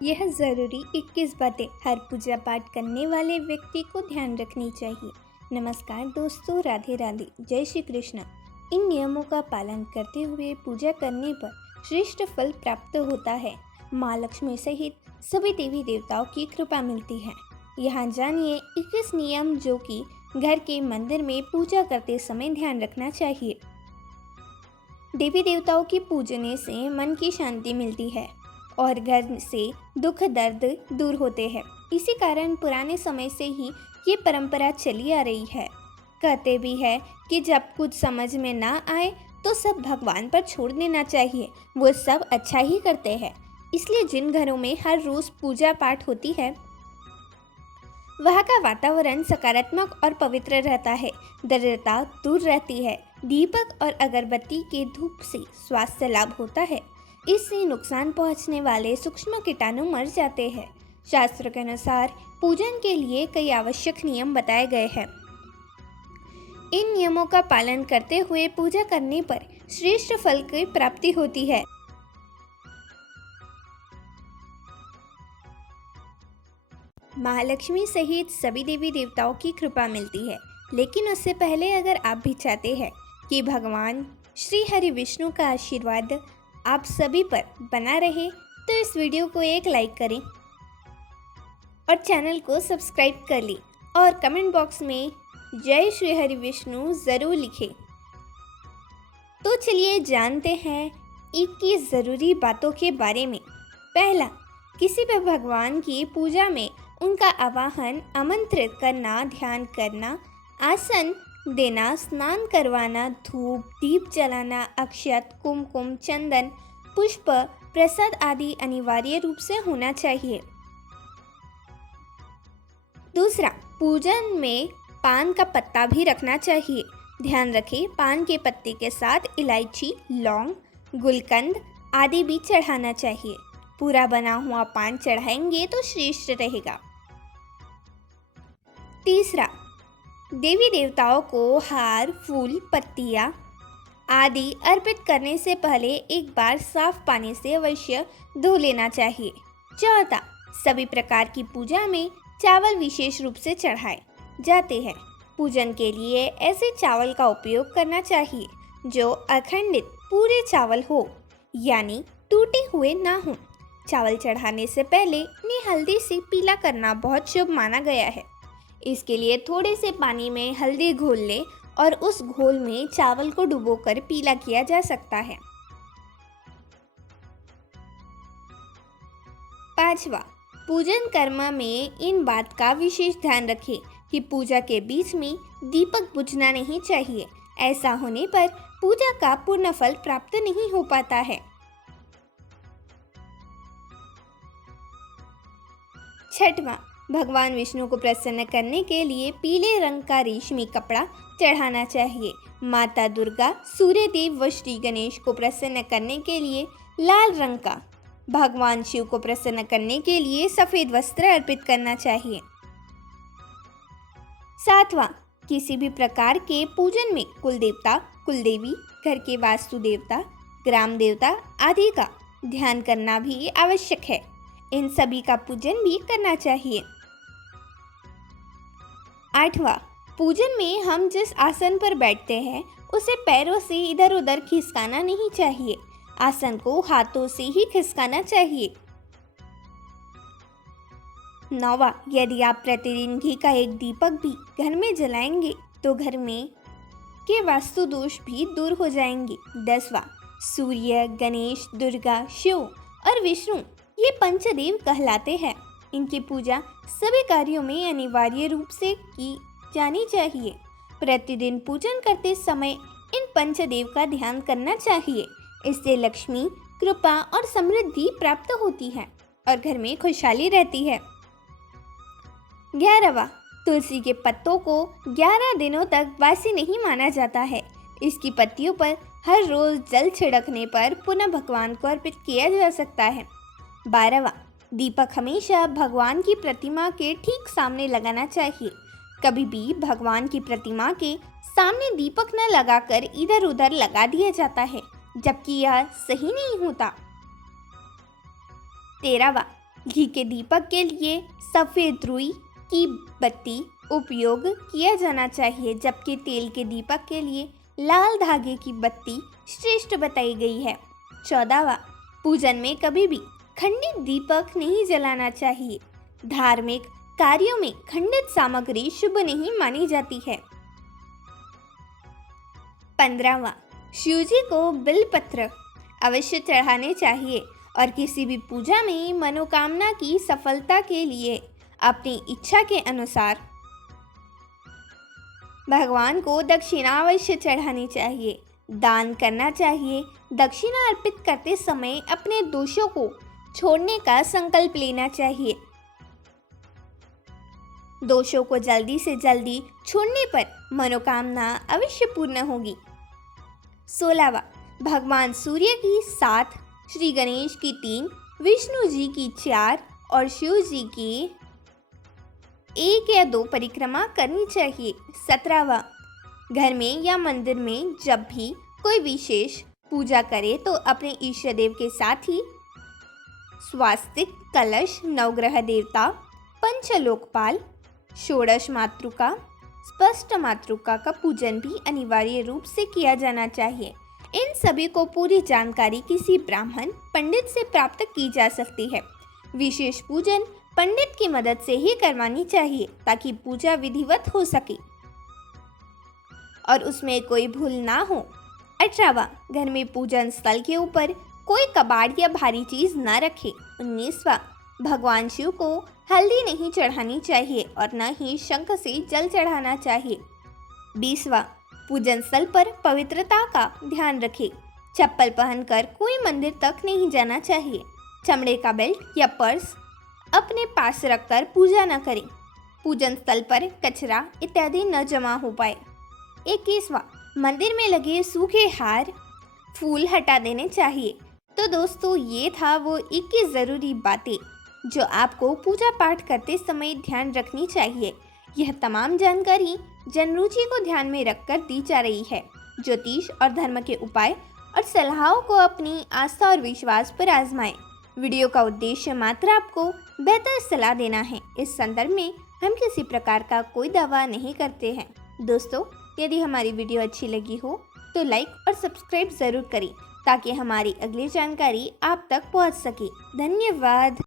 यह ज़रूरी 21 बातें हर पूजा पाठ करने वाले व्यक्ति को ध्यान रखनी चाहिए। नमस्कार दोस्तों, राधे राधे, जय श्री कृष्ण। इन नियमों का पालन करते हुए पूजा करने पर श्रेष्ठ फल प्राप्त होता है। माँ लक्ष्मी सहित सभी देवी देवताओं की कृपा मिलती है। यहाँ जानिए 21 नियम जो कि घर के मंदिर में पूजा करते समय ध्यान रखना चाहिए। देवी देवताओं की पूजने से मन की शांति मिलती है और घर से दुख दर्द दूर होते हैं। इसी कारण पुराने समय से ही ये परंपरा चली आ रही है। कहते भी है कि जब कुछ समझ में ना आए तो सब भगवान पर छोड़ देना चाहिए, वो सब अच्छा ही करते हैं। इसलिए जिन घरों में हर रोज पूजा पाठ होती है वहाँ का वातावरण सकारात्मक और पवित्र रहता है। दरिद्रता दूर रहती है। दीपक और अगरबत्ती के धूप से स्वास्थ्य लाभ होता है। इससे नुकसान पहुंचने वाले सूक्ष्म कीटाणु मर जाते हैं। शास्त्र के अनुसार पूजन के लिए कई आवश्यक नियम बताए गए हैं। इन नियमों का पालन करते हुए पूजा करने पर श्रेष्ठ फल की प्राप्ति होती है। महालक्ष्मी सहित सभी देवी देवताओं की कृपा मिलती है। लेकिन उससे पहले अगर आप भी चाहते हैं कि भगवान श्री हरि विष्णु का आशीर्वाद आप सभी पर बना रहे तो इस वीडियो को एक लाइक करें और चैनल को सब्सक्राइब कर लें और कमेंट बॉक्स में जय श्री हरि विष्णु ज़रूर लिखें। तो चलिए जानते हैं 21 ज़रूरी बातों के बारे में। पहला, किसी भी भगवान की पूजा में उनका आवाहन, आमंत्रित करना, ध्यान करना, आसन देना, स्नान करवाना, धूप दीप जलाना, अक्षत, कुमकुम, चंदन, पुष्प, प्रसाद आदि अनिवार्य रूप से होना चाहिए। दूसरा, पूजन में पान का पत्ता भी रखना चाहिए। ध्यान रखें, पान के पत्ते के साथ इलायची, लौंग, गुलकंद आदि भी चढ़ाना चाहिए। पूरा बना हुआ पान चढ़ाएंगे तो श्रेष्ठ रहेगा। तीसरा, देवी देवताओं को हार, फूल, पत्तियाँ आदि अर्पित करने से पहले एक बार साफ पानी से अवश्य धो लेना चाहिए। चौथा, सभी प्रकार की पूजा में चावल विशेष रूप से चढ़ाए जाते हैं। पूजन के लिए ऐसे चावल का उपयोग करना चाहिए जो अखंडित पूरे चावल हो, यानी टूटे हुए ना हो। चावल चढ़ाने से पहले इन्हें हल्दी से पीला करना बहुत शुभ माना गया है। इसके लिए थोड़े से पानी में हल्दी घोल ले और उस घोल में चावल को डुबोकर पीला किया जा सकता है। पांचवा, पूजन कर्म में इन बात का विशेष ध्यान रखें कि पूजा के बीच में दीपक बुझना नहीं चाहिए। ऐसा होने पर पूजा का पूर्ण फल प्राप्त नहीं हो पाता है। छठवां, भगवान विष्णु को प्रसन्न करने के लिए पीले रंग का रेशमी कपड़ा चढ़ाना चाहिए। माता दुर्गा, सूर्य देव व श्री गणेश को प्रसन्न करने के लिए लाल रंग का, भगवान शिव को प्रसन्न करने के लिए सफेद वस्त्र अर्पित करना चाहिए। सातवां, किसी भी प्रकार के पूजन में कुल देवता, कुल देवी, घर के वास्तु देवता, ग्राम देवता आदि का ध्यान करना भी आवश्यक है। इन सभी का पूजन भी करना चाहिए। आठवां, पूजन में हम जिस आसन पर बैठते हैं उसे पैरों से इधर उधर खिसकाना नहीं चाहिए। आसन को हाथों से ही खिसकाना चाहिए। नौवां, यदि आप प्रतिदिन घी का एक दीपक भी घर में जलाएंगे तो घर में के वास्तु दोष भी दूर हो जाएंगे। 10वां, सूर्य, गणेश, दुर्गा, शिव और विष्णु ये पंचदेव कहलाते हैं। इनकी पूजा सभी कार्यों में अनिवार्य रूप से की जानी चाहिए। प्रतिदिन पूजन करते समय इन पंचदेव का ध्यान करना चाहिए। इससे लक्ष्मी, कृपा और समृद्धि प्राप्त होती है और घर में खुशहाली रहती है। 11वां, तुलसी के पत्तों को 11 दिनों तक बासी नहीं माना जाता है। इसकी पत्तियों पर हर रोज जल छिड़कने पर पुनः भगवान को अर्पित किया जा सकता है। 12वां, दीपक हमेशा भगवान की प्रतिमा के ठीक सामने लगाना चाहिए। कभी भी भगवान की प्रतिमा के सामने दीपक न लगाकर इधर उधर लगा दिया जाता है, जबकि यह सही नहीं होता। 13वां, घी के दीपक के लिए सफ़ेद रुई की बत्ती उपयोग किया जाना चाहिए, जबकि तेल के दीपक के लिए लाल धागे की बत्ती श्रेष्ठ बताई गई है। 14वां, पूजन में कभी भी खंडित दीपक नहीं जलाना चाहिए। धार्मिक कार्यों में खंडित सामग्री शुभ नहीं मानी जाती है। 15वां, शिव जी को बिलपत्र अवश्य चढ़ाने चाहिए और किसी भी पूजा में मनोकामना की सफलता के लिए अपनी इच्छा के अनुसार भगवान को दक्षिणा अवश्य चढ़ानी चाहिए, दान करना चाहिए। दक्षिणा अर्पित करते समय अपने दोषों को छोड़ने का संकल्प लेना चाहिए। दोषों को जल्दी से जल्दी छोड़ने पर मनोकामना अवश्य पूर्ण होगी। 16वां, भगवान सूर्य की 7, श्री गणेश की 3, विष्णु जी की 4 और शिव जी की 1 या 2 परिक्रमा करनी चाहिए। 17वां, घर में या मंदिर में जब भी कोई विशेष पूजा करे तो अपने ईष्ट देव के साथ ही स्वास्तिक, कलश, नवग्रह देवता, पंचलोकपाल, षोडश मातृका, स्पष्ट मातृका का पूजन भी अनिवार्य रूप से किया जाना चाहिए। इन सभी को पूरी जानकारी किसी ब्राह्मण पंडित से प्राप्त की जा सकती है। विशेष पूजन पंडित की मदद से ही करवानी चाहिए ताकि पूजा विधिवत हो सके और उसमें कोई भूल ना हो। 18वां, घर में पूजन स्थल के ऊपर कोई कबाड़ या भारी चीज न रखे। 19वां, भगवान शिव को हल्दी नहीं चढ़ानी चाहिए और न ही शंख से जल चढ़ाना चाहिए। 20वां, पूजन स्थल पर पवित्रता का ध्यान रखें। चप्पल पहनकर कोई मंदिर तक नहीं जाना चाहिए। चमड़े का बेल्ट या पर्स अपने पास रखकर पूजा न करें। पूजन स्थल पर कचरा इत्यादि न जमा हो पाए। 21वां, मंदिर में लगे सूखे हार, फूल हटा देने चाहिए। तो दोस्तों, ये था वो 21 ज़रूरी बातें जो आपको पूजा पाठ करते समय ध्यान रखनी चाहिए। यह तमाम जानकारी जनरुचि को ध्यान में रखकर दी जा रही है। ज्योतिष और धर्म के उपाय और सलाहों को अपनी आस्था और विश्वास पर आजमाएं। वीडियो का उद्देश्य मात्र आपको बेहतर सलाह देना है। इस संदर्भ में हम किसी प्रकार का कोई दावा नहीं करते हैं। दोस्तों, यदि हमारी वीडियो अच्छी लगी हो तो लाइक और सब्सक्राइब ज़रूर करें ताकि हमारी अगली जानकारी आप तक पहुंच सके। धन्यवाद।